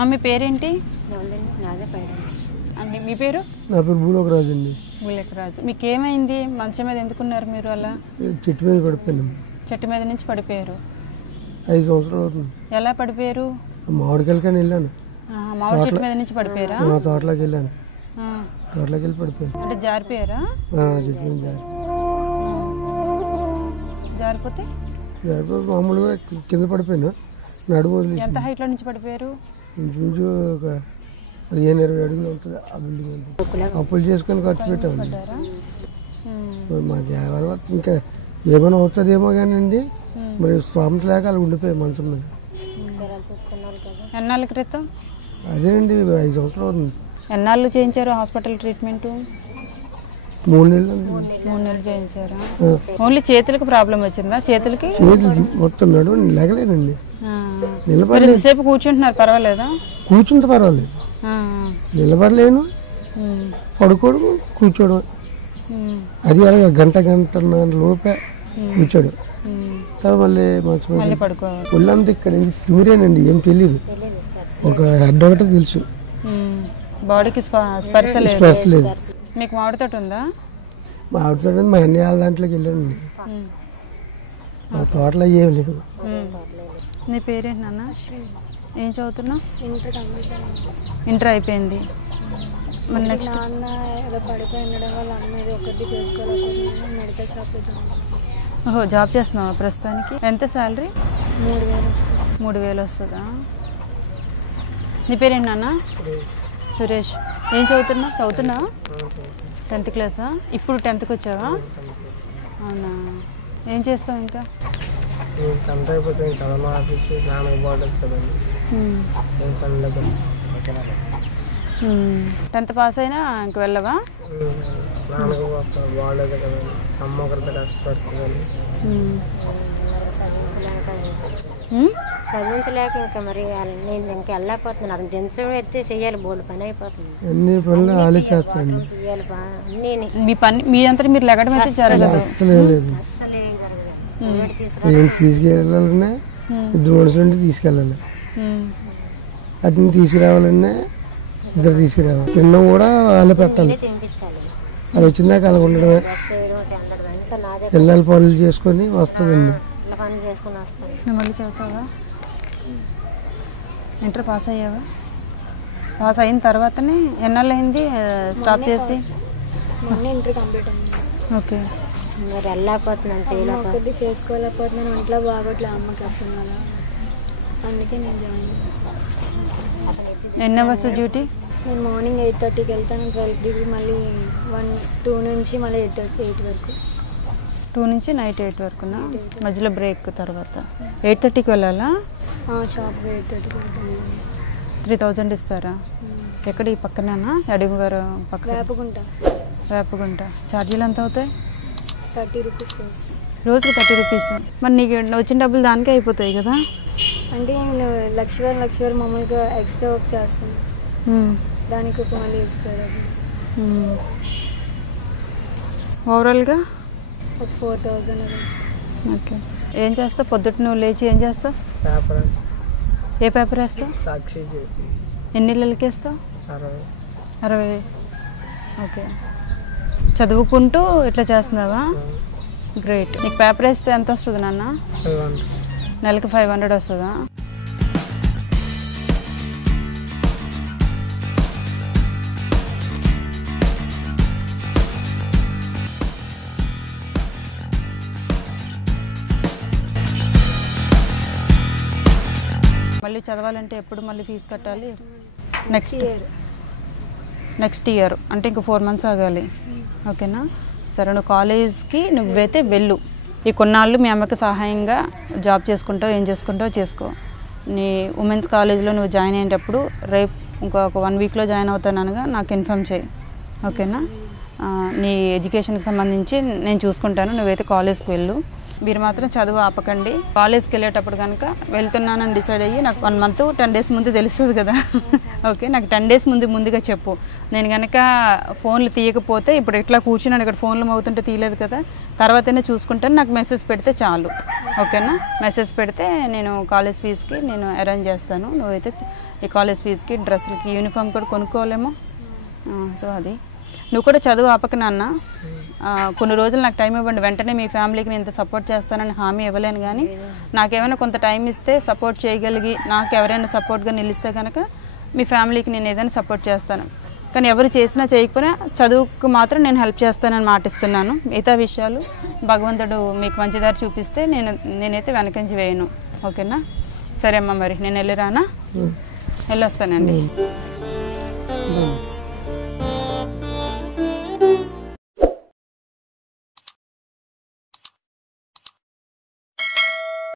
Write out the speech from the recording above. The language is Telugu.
మమ్మీ పేరేంటి? అండి మీ పేరు? నా పేరు భూలోకరాజు అండి. భూలోకరాజు. మీకు ఏమైంది? మంచం మీద ఎందుకున్నారు మీరు? అలా చెట్టు మీద పడిపోయాను. చెట్టు మీద నుంచి పడిపోయారు? 5 సంవత్సరాలు అవుతుంది. ఎలా పడిపోయారు? మామిడికాయలకని వెళ్ళాను. మామిడి చెట్టు మీద నుంచి పడిపోయారా? తోటలోకి వెళ్ళాను. తోటలోకి వెళ్ళి పడిపోయాను. అంటే జారిపోయారా? చెట్టు మీద జారిపోతే మామూలుగా కింద పడిపోయాను. నడుము వదిలి. ఎంత హైట్లో నుంచి పడిపోయారు? ఇంచుమించు ఒక 15-20 అడుగులు ఉంటుంది ఆ బిల్డింగ్ అంతా. అప్పులు చేసుకొని ఖర్చు పెట్టాము. మాకు ఇంకా ఏమైనా అవుతుందేమో కానీ అండి, మరి స్తోమత లేక అలా ఉండిపోయాయి మంచం మీద. ఎన్నాళ్ళ క్రితం? అదేనండి 5 సంవత్సరాలు అవుతుంది. ఎన్నాళ్ళు చేయించారు హాస్పిటల్ ట్రీట్మెంట్? 3 నెలలు. 3 నెలలు చేయించారా? ఓన్లీ చేతులకు ప్రాబ్లం వచ్చిందా? చేతులకి మొత్తం నడువు లేగలేనండి. ఎంతసేపు కూర్చుంటున్నారు? పర్వాలేదా? కూర్చుంటే పర్వాలేదు. నిలబడలేను, పడుకోవడం, కూర్చోవడం. అది అలాగే గంటన్నర లోపే కూర్చోడు. తర్వాత మళ్ళీ ఒళ్ళంతా ఇక్కడ తిమిరేనండి, ఏం తెలియదు. ఒక హెడ్ ఒకటే తెలుసు, బాడీకి స్పర్శ లేదు. మీకు మామిడి తోట ఉందా? మామిడి తోట మా అన్నయ్య వాళ్ళ దాంట్లోకి వెళ్ళానండి. మా తోటలో ఏం లేదు. నీ పేరేంటి నాన్న? ఏం చదువుతున్నావు? ఇంటర్ అయిపోయింది. మరి నెక్స్ట్? ఓహో, జాబ్ చేస్తున్నావా ప్రస్తుతానికి? ఎంత శాలరీ? 3,000 వస్తుందా? నీ పేరేంటి నాన్న? సురేష్. ఏం చదువుతున్నావా? 10th క్లాసా? ఇప్పుడు 10th వచ్చావా? అవునా. ఏం చేస్తావు ఇంకా? 10th పాస్ అయినా ఇంక వెళ్ళవా? చదివించలేక ఇంకా మరి నేను ఇంకా వెళ్ళలేకపోతున్నాను. దించడం ఎత్తే చెయ్యాలి, బోల్డ్ పని అయిపోతుంది. అన్ని పనులు ఆలోచిస్తాను. మీ పని మీ అంతా మీరు లెగడం అయితే జరగదు. తీసుకెళ్ళాలన్నా 2 మనుషులు తీసుకెళ్ళాలి. అటు తీసుకురావాలన్నా 2 తీసుకురావాలి. తిన్నా కూడా వాళ్ళే పెట్టాలి. అది వచ్చిందాక అలా ఉండడమే. పిల్లల పనులు చేసుకొని వస్తుందండి. మళ్ళీ చదువుతావా? ఇంటర్ పాస్ అయ్యావా? పాస్ అయిన తర్వాతనే ఎన్నాళ్ళు అయింది స్టాప్ చేసి? ఇంటర్ కంప్లీట్ అయింది. ఓకే. మరి వెళ్ళలేకపోతున్నాను, చేసుకోలేకపోతున్నాను. ఒంట్లో బాగోట్లే అమ్మకి అప్పుడు కదా, అందుకే నేను జాయిన్. ఎన్ని అవర్స్ డ్యూటీ? నేను మార్నింగ్ 8:30కి వెళ్తాను, 12కి దిగి మళ్ళీ 2 నుంచి మళ్ళీ 8 వరకు. 2 నుంచి నైట్ 8 వరకునా? మధ్యలో బ్రేక్ తర్వాత 8:30కి వెళ్ళాలా? షాప్కి 8:30కి వెళ్తాను. 3,000 ఇస్తారా? ఎక్కడ ఈ పక్కనేనా? అడిగి గారు పక్క? వేపగుంట. ఛార్జీలు ఎంత అవుతాయి? 30 రూపీస్. రోజుకి 30 రూపీస్. మరి నీకు వచ్చిన డబ్బులు దానికే అయిపోతాయి కదా? అంటే నేను లక్ష మామూలుగా ఎక్స్ట్రా వర్క్ చేస్తాను, దానికి ఒక మళ్ళీ ఇస్తారు. ఓవరాల్గా ఒక 4,000. ఓకే. ఏం చేస్తావు పొద్దుట? నువ్వు లేచి ఏం చేస్తావు? ఏ పేపర్ వేస్తావు? ఎన్ని ఇళ్ళకి వేస్తావు? 60. ఓకే. చదువుకుంటూ ఇట్లా చేస్తున్నావా? గ్రేట్. నీకు పేపర్ వేస్తే ఎంత వస్తుంది నాన్న? నెలకి 500 వస్తుందా? మళ్ళీ చదవాలంటే ఎప్పుడు మళ్ళీ ఫీజు కట్టాలి? నెక్స్ట్ ఇయర్ అంటే ఇంకో 4 మంత్స్ ఆగాలి. ఓకేనా? సరే, నువ్వు కాలేజ్కి నువ్వైతే వెళ్ళు. ఈ కొన్నాళ్ళు మీ అమ్మకి సహాయంగా జాబ్ చేసుకుంటావు, ఏం చేసుకుంటావు చేసుకో. నీ ఉమెన్స్ కాలేజ్లో నువ్వు జాయిన్ అయ్యేటప్పుడు రేపు ఇంకొక 1 వీక్లో జాయిన్ అవుతాననగా నాకు ఇన్ఫామ్ చేయి. ఓకేనా? నీ ఎడ్యుకేషన్కి సంబంధించి నేను చూసుకుంటాను, నువ్వైతే కాలేజ్కి వెళ్ళు. మీరు మాత్రం చదువు ఆపకండి. కాలేజ్కి వెళ్ళేటప్పుడు కనుక వెళ్తున్నానని డిసైడ్ అయ్యి నాకు 1 month 10 days ముందు తెలుస్తుంది కదా. ఓకే, నాకు 10 days ముందుగా చెప్పు. నేను కనుక ఫోన్లు తీయకపోతే ఇప్పుడు ఇట్లా కూర్చున్నాను ఇక్కడ ఫోన్లు మోగుతుంటే తీయలేదు కదా, తర్వాతనే చూసుకుంటాను. నాకు మెసేజ్ పెడితే చాలు, ఓకేనా? మెసేజ్ పెడితే నేను కాలేజ్ ఫీజుకి నేను అరేంజ్ చేస్తాను. నువ్వైతే ఈ కాలేజ్ ఫీజుకి డ్రెస్సులకి యూనిఫామ్ కూడా కొనుక్కోలేమో. సో అది నువ్వు కూడా చదువు ఆపక నాన్న. కొన్ని రోజులు నాకు టైం ఇవ్వండి, వెంటనే మీ ఫ్యామిలీకి నేను ఇంత సపోర్ట్ చేస్తానని హామీ ఇవ్వలేను, కానీ నాకేమైనా కొంత టైం ఇస్తే సపోర్ట్ చేయగలిగి నాకు ఎవరైనా సపోర్ట్గా నిలిస్తే కనుక మీ ఫ్యామిలీకి నేను ఏదైనా సపోర్ట్ చేస్తాను. కానీ ఎవరు చేసినా చేయకపోయినా చదువుకు మాత్రం నేను హెల్ప్ చేస్తానని మాటిస్తున్నాను. మిగతా విషయాలు భగవంతుడు మీకు మంచిదారి చూపిస్తే నేనైతే వెనకంచి వేయను, ఓకేనా? సరే అమ్మ, మరి నేను వెళ్ళిరానా? వెళ్ళొస్తానండి.